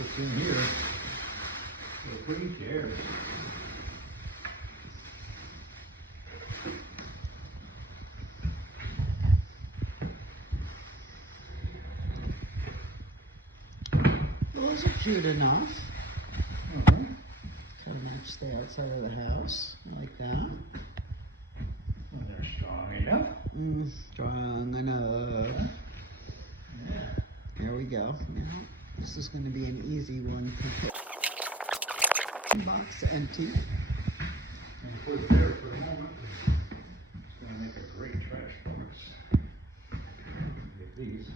what's in here. They're pretty chairs. Those are cute enough. Uh-huh. Kind of match the outside of the house, like that. Well, they're strong enough. Strong enough. Yeah. Here we go. Now, this is going to be an easy one to pick. Box empty. And put it there for the moment. It's going to make a great trash box. Get these.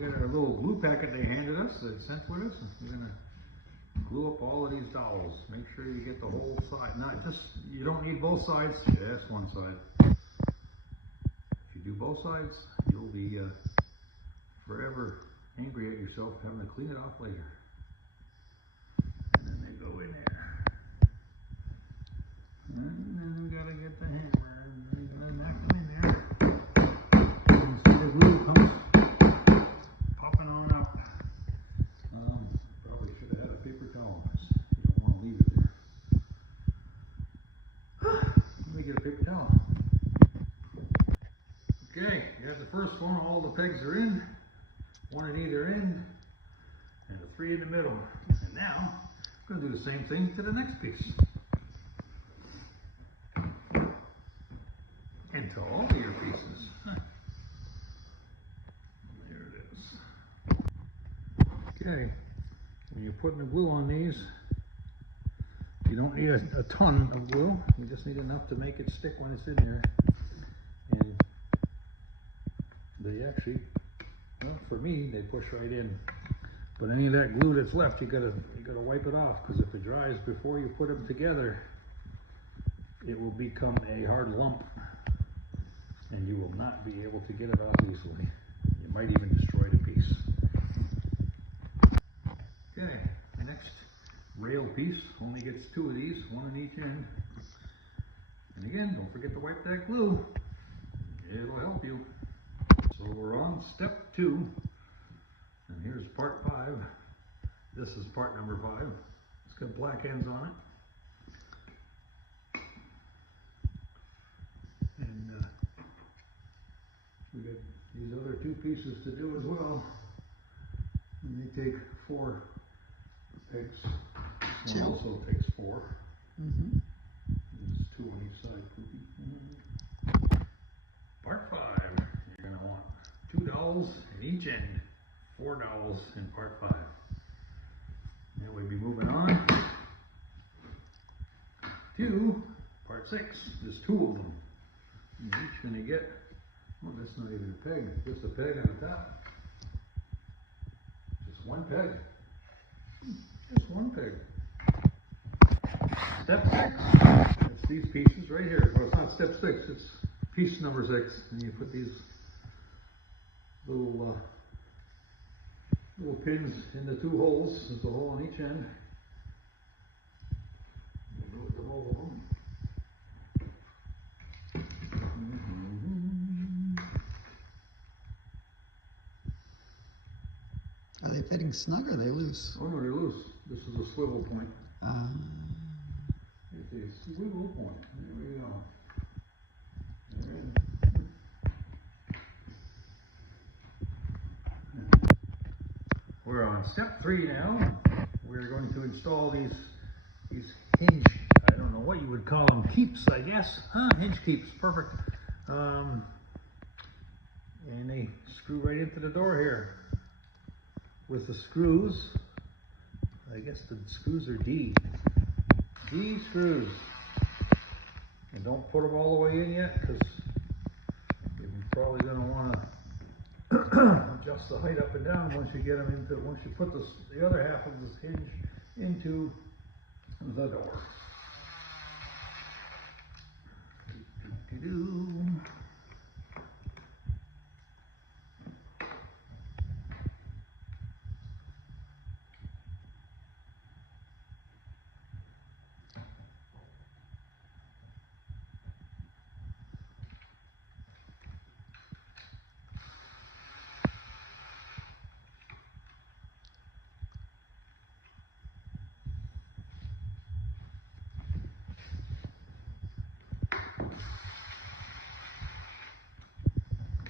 Got a little glue packet they handed us, they sent with us. We're gonna glue up all of these dowels. Make sure you get the whole side. Not just, you don't need both sides, just one side. If you do both sides, you'll be forever angry at yourself having to clean it off later. And then they go in there. And then we gotta get the hammer and then we gotta knock them in there. And see the glue comes popping on up. Probably should have had a paper towel. You don't want to leave it there. Let me get a paper towel. Okay, you have the first one. All the pegs are in. One at either end. And the three in the middle. And now, I'm going to do the same thing to the next piece. And to all of your pieces. There it is. Okay, when you're putting the glue on these, you don't need a ton of glue. You just need enough to make it stick when it's in there. And they actually, well, for me, they push right in. But any of that glue that's left, you gotta wipe it off, because if it dries before you put them together, it will become a hard lump, and you will not be able to get it off easily. You might even destroy the piece. Okay, next rail piece only gets two of these, one in each end. And again, don't forget to wipe that glue. It'll help you. So we're on step 2. And here's part 5. This is part number 5. It's got black ends on it. And we got these other 2 pieces to do as well. And they take 4 pegs. This one also takes 4. There's 2 on each side. Part 5. You're going to want 2 dowels in each end. 4 dowels in part 5. And we'll be moving on to part 6. There's 2 of them. And you're each going to get, well, that's not even a peg, just a peg on the top. Just one peg. Just one peg. Step 6. It's these pieces right here. Well, it's not step 6, it's piece number 6. And you put these little pins in the 2 holes. There's a hole on each end. Move the hole of them. Are they fitting snug or are they loose? Oh no, they're loose. This is a swivel point. It's a swivel point. There we go. There it is. We're on step 3 now. We're going to install these hinge, I don't know what you would call them, keeps, I guess. Hinge keeps, perfect. And they screw right into the door here. With the screws, I guess the screws are D screws. And don't put them all the way in yet, because you're probably going to want to adjust the height up and down once you get them into, once you put the other half of this hinge into the door. Do-do-do-do.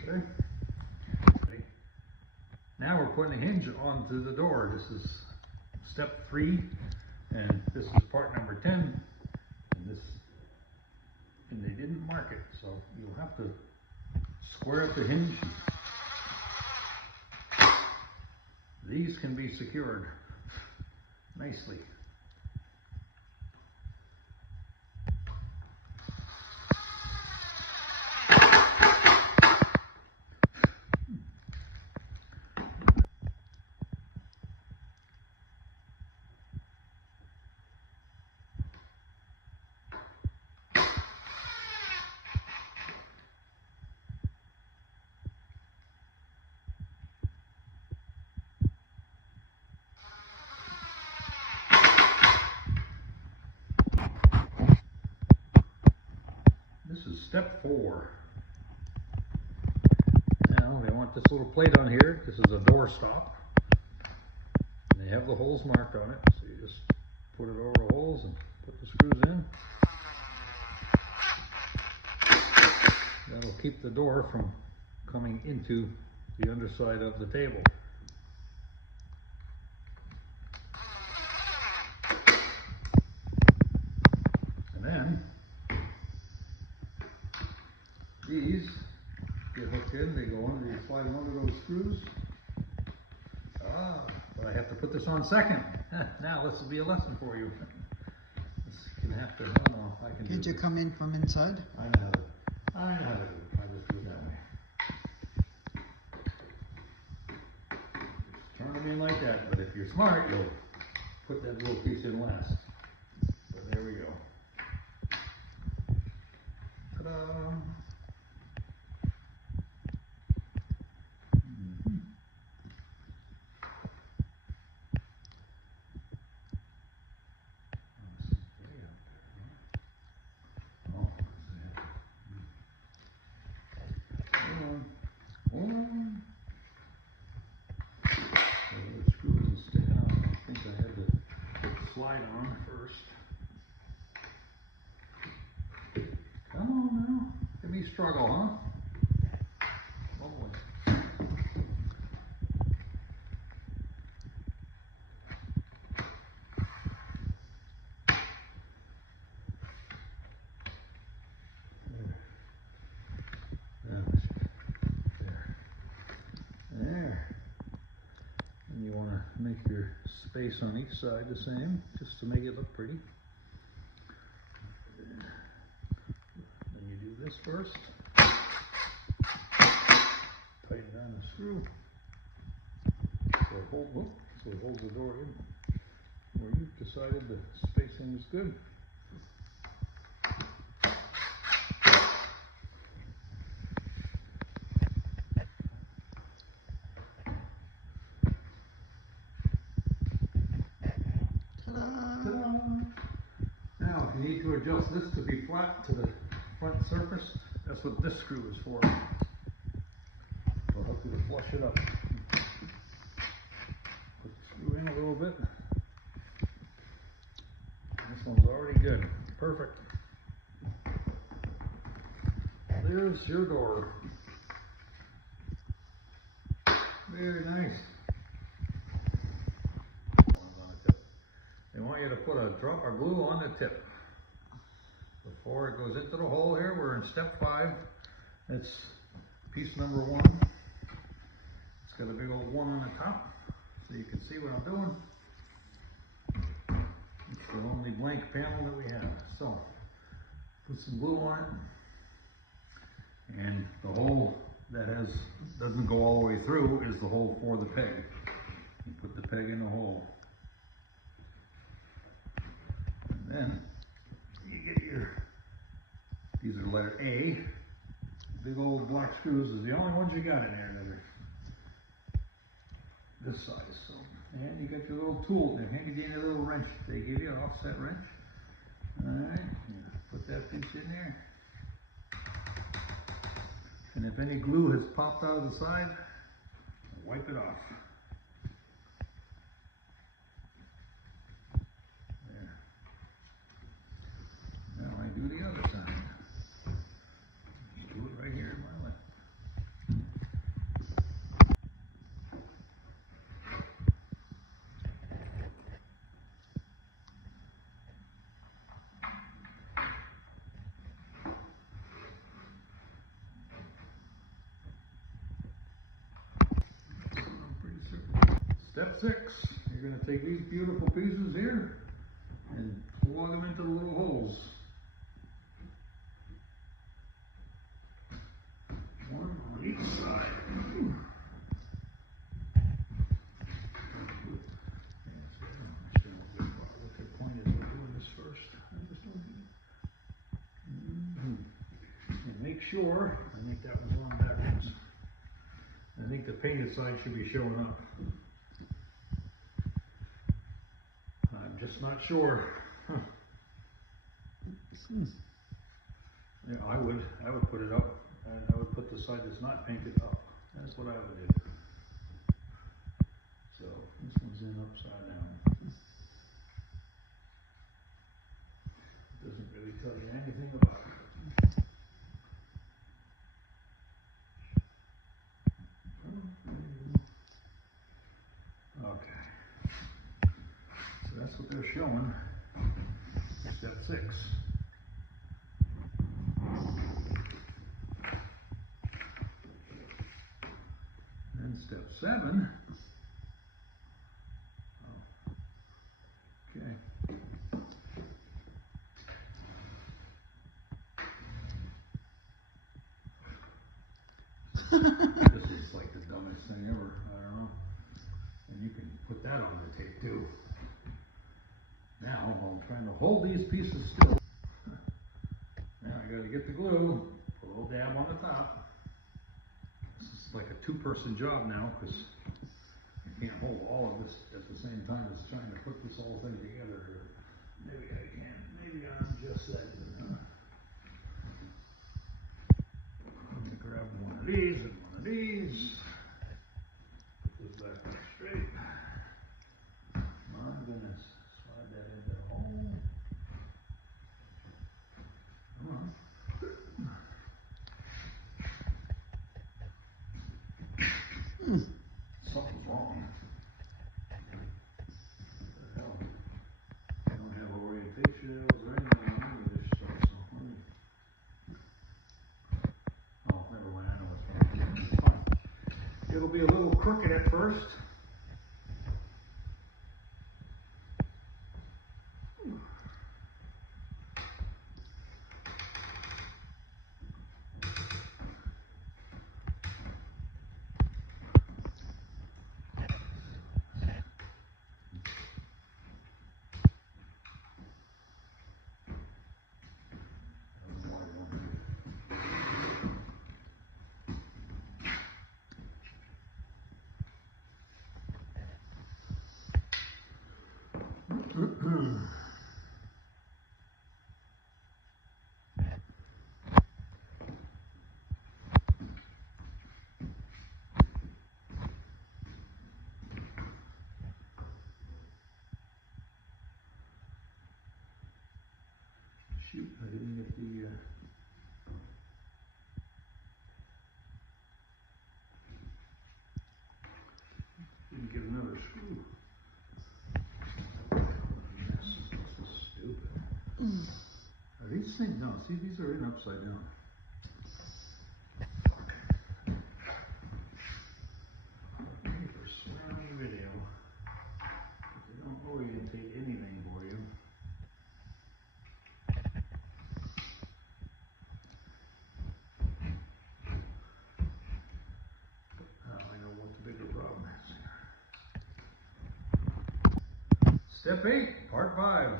Okay. Now we're putting a hinge onto the door. This is step 3, and this is part number 10. And they didn't mark it, so you'll have to square up the hinge. These can be secured nicely. This is step 4. Now they want this little plate on here. This is a door stop. They have the holes marked on it, so you just put it over the holes and put the screws in. That'll keep the door from coming into the underside of the table. And then these get hooked in, they go under, you slide them under those screws. But I have to put this on second. Now this will be a lesson for you. This can have to, oh no, I can do it. Can't you come in from inside? I know how to do it. I just do it that way. Turn them in like that, but if you're smart, you'll put that little piece in last. So there we go. Ta-da! Slide on first. Come on now. Give me struggle, huh? Oh boy. There. And you want to make your space on each side the same, just to make it look pretty. Then you do this first. Tighten down the screw. So it holds the door in where you've decided the spacing is good. Now, if you need to adjust this to be flat to the front surface, that's what this screw is for. It'll help you to flush it up. Put the screw in a little bit. This one's already good. Perfect. There's your door. Very nice. They want you to put a drop of glue on the tip before it goes into the hole here. We're in step 5. It's piece number 1. It's got a big old 1 on the top, so you can see what I'm doing. It's the only blank panel that we have. So, put some glue on it. And the hole that has doesn't go all the way through is the hole for the peg. You put the peg in the hole. And then you get these are letter A. Big old black screws is the only ones you got in there that are this size. So, and you got your little tool, they handy dandy little wrench. They give you an offset wrench. Alright, put that piece in there. And if any glue has popped out of the side, wipe it off. There. Now I do the other side. Do it right here in my lap. Step 6, you're going to take these beautiful pieces here and plug them into the little holes. One on each side. What the point is we're doing this first. And make sure, I think that was on backwards. I think the painted side should be showing up. I'm just not sure. Yeah, I would put it up, and I would put the side that's not painted up. That's what I would do. So this one's in upside down. It doesn't really tell you anything about it. Okay. So that's what they're showing. Step 6. Then step 7. Oh. Okay. This is like the dumbest thing ever. I don't know. And you can put that on the tape too. Now I'm trying to hold these pieces still. Now I gotta get the glue, put a little dab on the top. This is like a two-person job now because I can't hold all of this at the same time as trying to put this whole thing together. Maybe I can. Maybe I'm just that good. Let me grab one of these and one of these. Put this back up straight. My goodness. Slide that into the hole. Come on. Something's wrong. What the hell? I don't have orientation or anything wrong with this stuff, so let me. Oh, never mind, I know what's wrong. It's fine. It'll be a little crooked at first. Shoot, I didn't get the didn't get another screw. This is stupid. Are these things? No, see, these are in upside down. For surround video, they don't orientate anything for you. Step 8, part 5.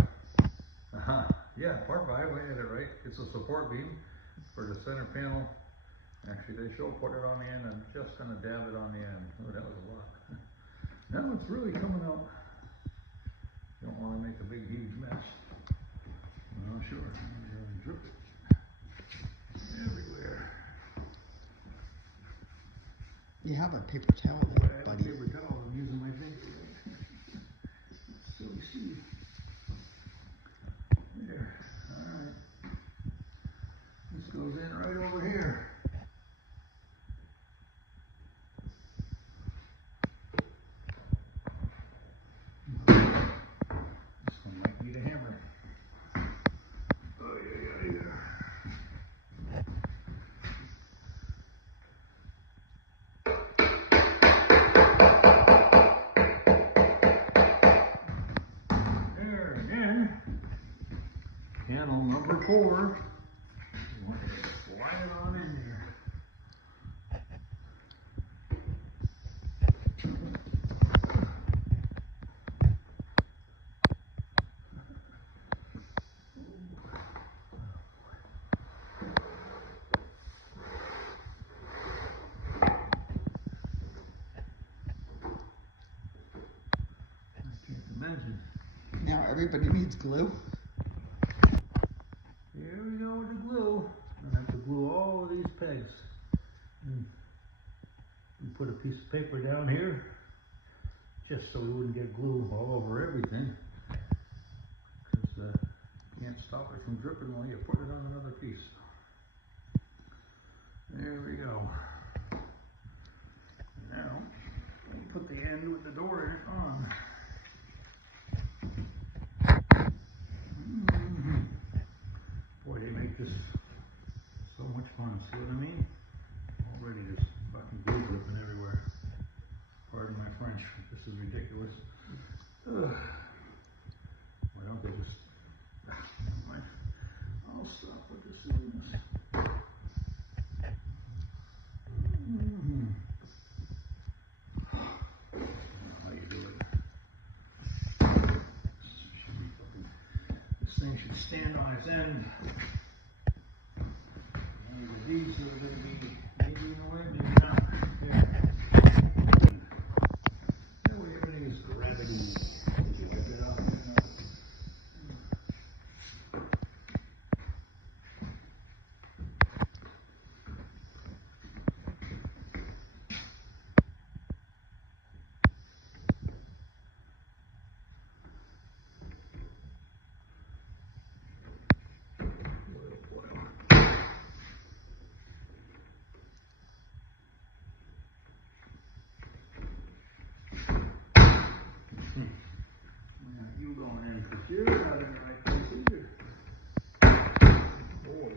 Yeah, part 5, I had it right. It's a support beam for the center panel. Actually, they show put it on the end. I'm just going to dab it on the end. Oh, that was a lot. Now it's really coming out. You don't want to make a big, huge mess. Oh, sure. I'm going to drip it everywhere. You have a paper towel there, buddy. Paper towel. I'm using my finger. So we see. There. All right. This goes in right over here. This one might need a hammer. Oh, yeah. There again. Panel number 4. You want to slide it on in there. Imagine. Now everybody needs glue. Here we go with the glue. I'm gonna have to glue all of these pegs. And put a piece of paper down here, just so we wouldn't get glue all over everything. Because you can't stop it from dripping while you put it on another piece. There we go. Now, we'll put the end with the door on. Boy, they make this so much fun, see what I mean? Already there's fucking glue dripping everywhere. Pardon my French, this is ridiculous. Ugh. Why don't they just... I'll stop with the silliness. How you do it? This thing should stand on its end. Either these are going to be maybe in the way, maybe not. There. That way everything is gravity. You wipe it off. You going in for sure, not in the right place either. Boy.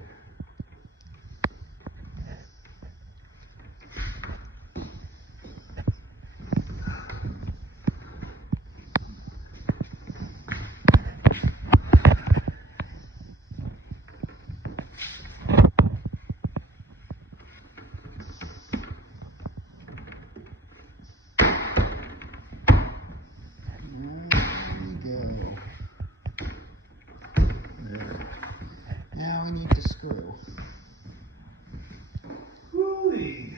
Now we need to screw. Whoo-wee.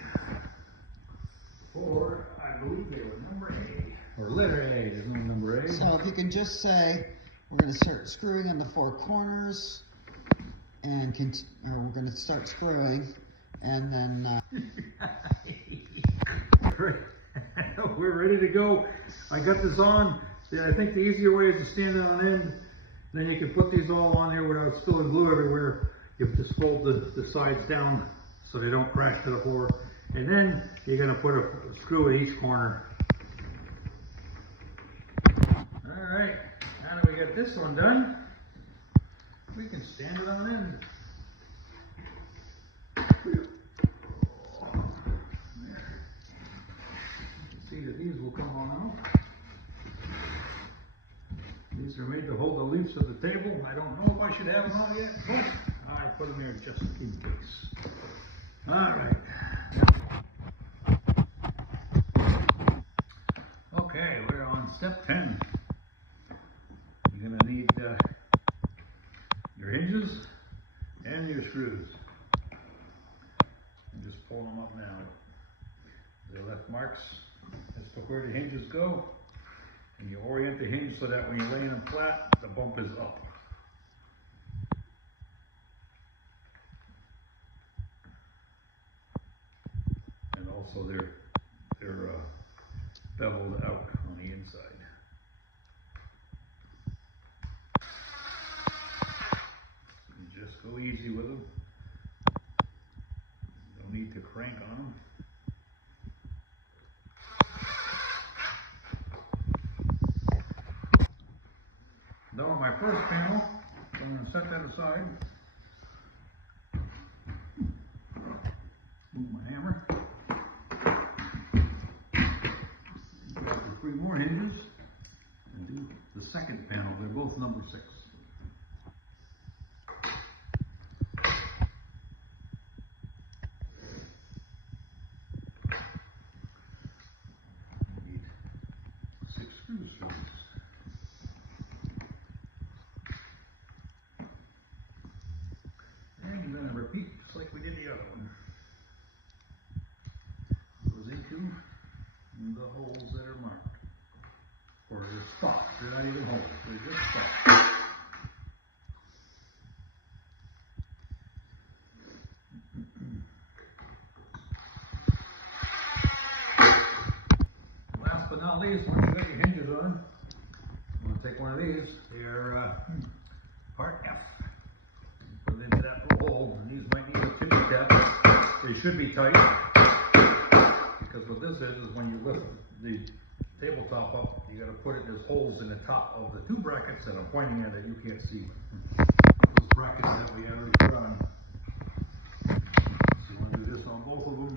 Or, I believe they were number A. Or letter A, there's no number A. So if you can just say, we're going to start screwing on the 4 corners, and we're going to start screwing, and then... We're ready to go. I got this on. I think the easier way is to stand it on end. Then you can put these all on here without spilling glue everywhere. You just fold the sides down so they don't crash to the floor. And then you're going to put a screw at each corner. Alright, now that we got this one done, we can stand it on end. See that these will come on out. These are made to hold the leaves of the table. I don't know if I should have them on yet, but I put them here just in case. All right. Okay, we're on step 10. just pulling them up now. They left marks as to where the hinges go. And you orient the hinge so that when you're laying them flat, the bump is up. And also they're beveled out on the inside. You just go easy with them. Don't need to crank on them. Now on my first panel, I'm going to set that aside. Move my hammer. Grab the 3 more hinges and do the second panel. They're both number 6. Need 6 screws for this. And you're going to repeat just like we did the other one. Goes into the holes that are marked. Or they're stops. They're not even holes. They're just stops. Last but not least, once you got your hinges on, I'm going to take one of these. They're part F. Put it into that little hole, and these might need a tippy cap. They should be tight, because what this is when you lift the tabletop up, you got to put it. There's holes in the top of the 2 brackets that I'm pointing at that you can't see. Those brackets that we already put on. So you want to do this on both of them.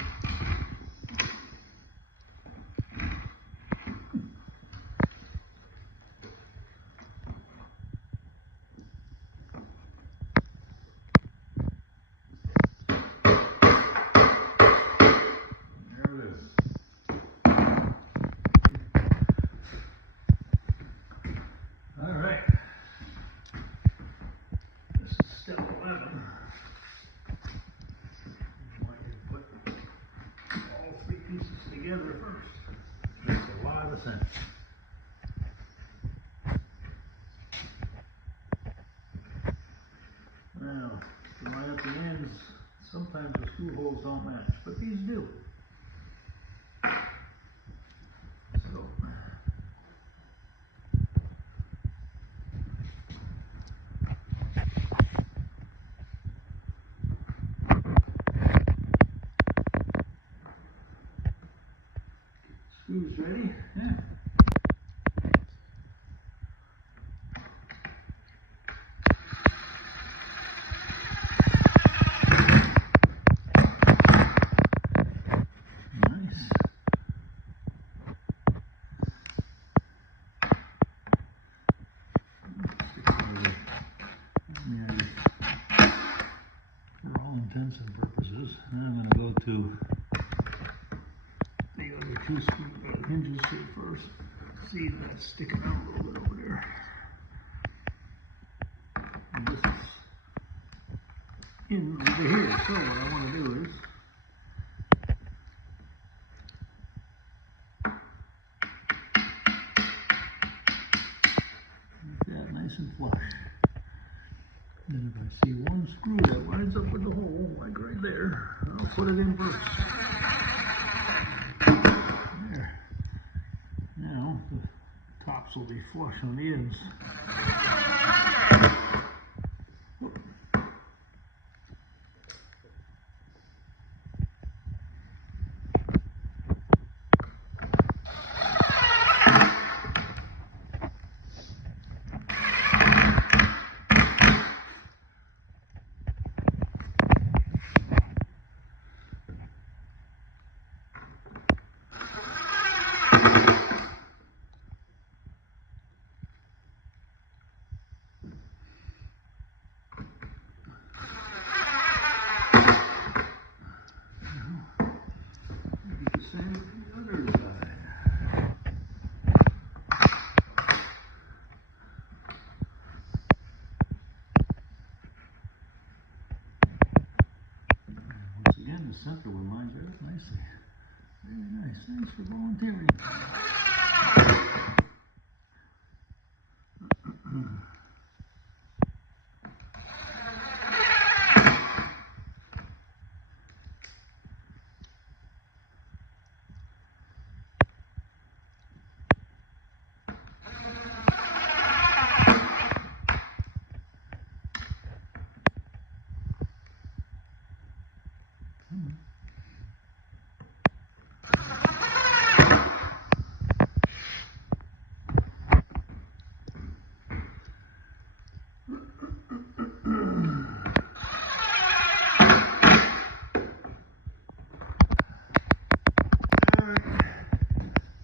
Step 11. You want to put all 3 pieces together first. Makes a lot of sense. Now, to line up the ends, sometimes the screw holes don't match, but these do. So, screws ready? Yeah. Nice. For all intents and purposes, and I'm going to go to the other 2 hinges here first. See, that's sticking out a little bit over there. And this is in over here. So what I want to do is make that nice and flush. And if I see one screw that lines up with the hole, like right there, I'll put it in first. There. Now, the tops will be flush on the ends. Center will lines right up nicely. Very nice. Thanks for volunteering.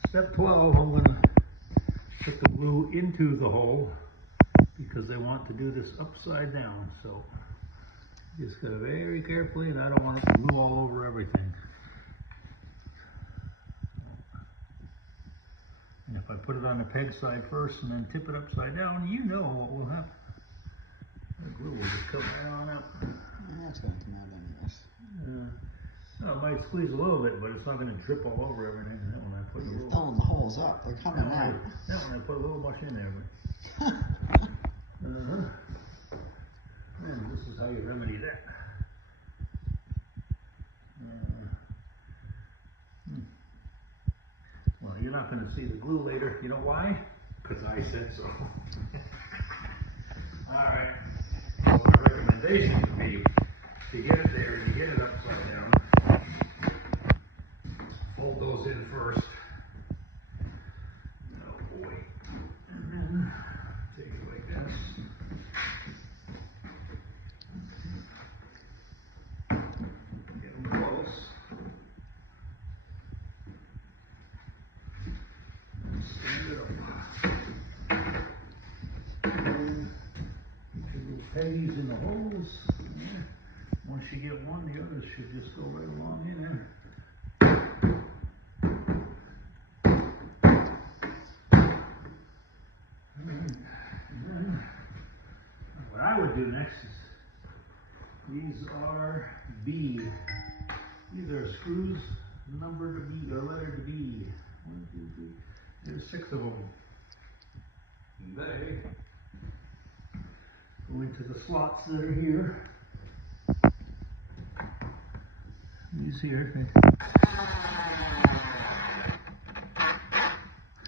Step 12, I'm going to put the glue into the hole because I want to do this upside down. So just got to very carefully, and I don't want to glue all over everything. And if I put it on the peg side first and then tip it upside down, you know what will happen. The glue will just come right on out. That's going to come out anyways. No, it might squeeze a little bit, but it's not going to drip all over everything. That one I put a You're little. filling the holes up. They're coming out. That one I put a little much in there. But and this is how you remedy that. Well, you're not going to see the glue later. You know why? Because I said so. All right. So my recommendation would be to get it there, to get it upside down. Fold those in first. Oh boy. And then take it like this. Get them close. And stand it up. And put your little peggies in the holes. Once you get one, the others should just go right along in there. What I would do next is, these are B. These are screws numbered to B, or letter to B. 1, 2, 3. There's 6 of them. They go into the slots that are here. These here.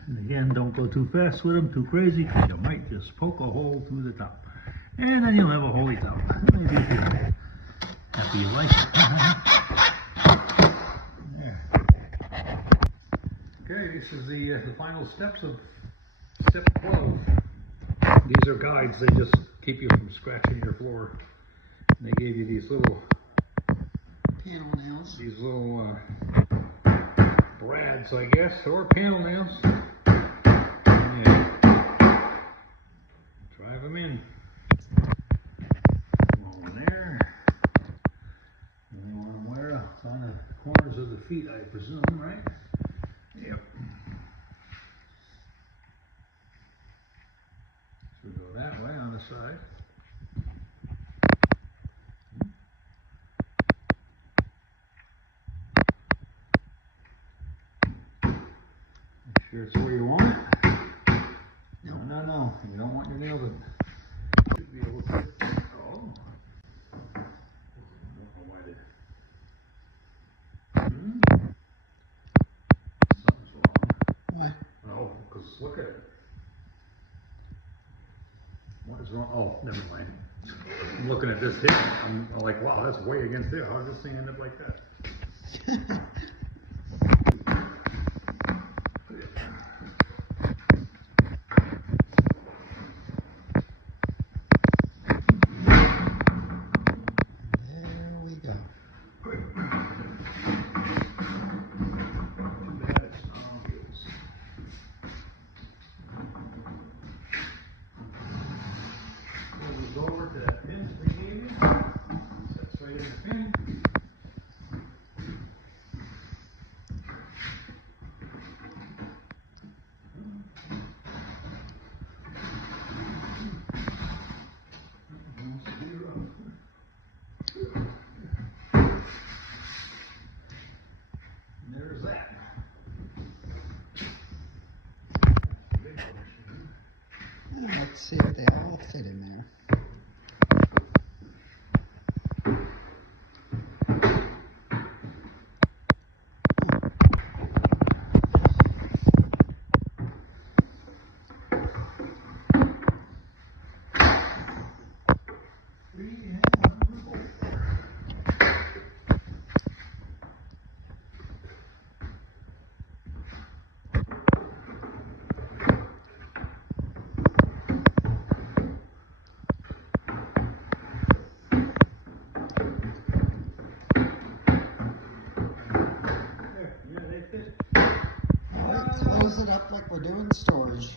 And again, don't go too fast with them, too crazy, because you might just poke a hole through the top. And then you'll have a holy top. Maybe if you're happy you like it. There. Okay, this is the final steps of step 12. These are guides. They just keep you from scratching your floor. And they gave you these little panel nails. These little brads, I guess, or panel nails. Yeah. Drive them in. One there. And they want them where? On the corners of the feet, I presume, right? Yep. So we go that way on the side. Sure it's where you want it? Nope. No. You don't want your nails in. Should be able to. Oh. I don't know why Something's wrong. Why? Oh, because look at it. What is wrong? Oh, never mind. I'm looking at this hip. I'm like, wow, that's way against there. How does this thing end up like that? Over to that pin we gave you. Sets right in the pin. Let's see if they all fit in there. Close it up like we're doing storage.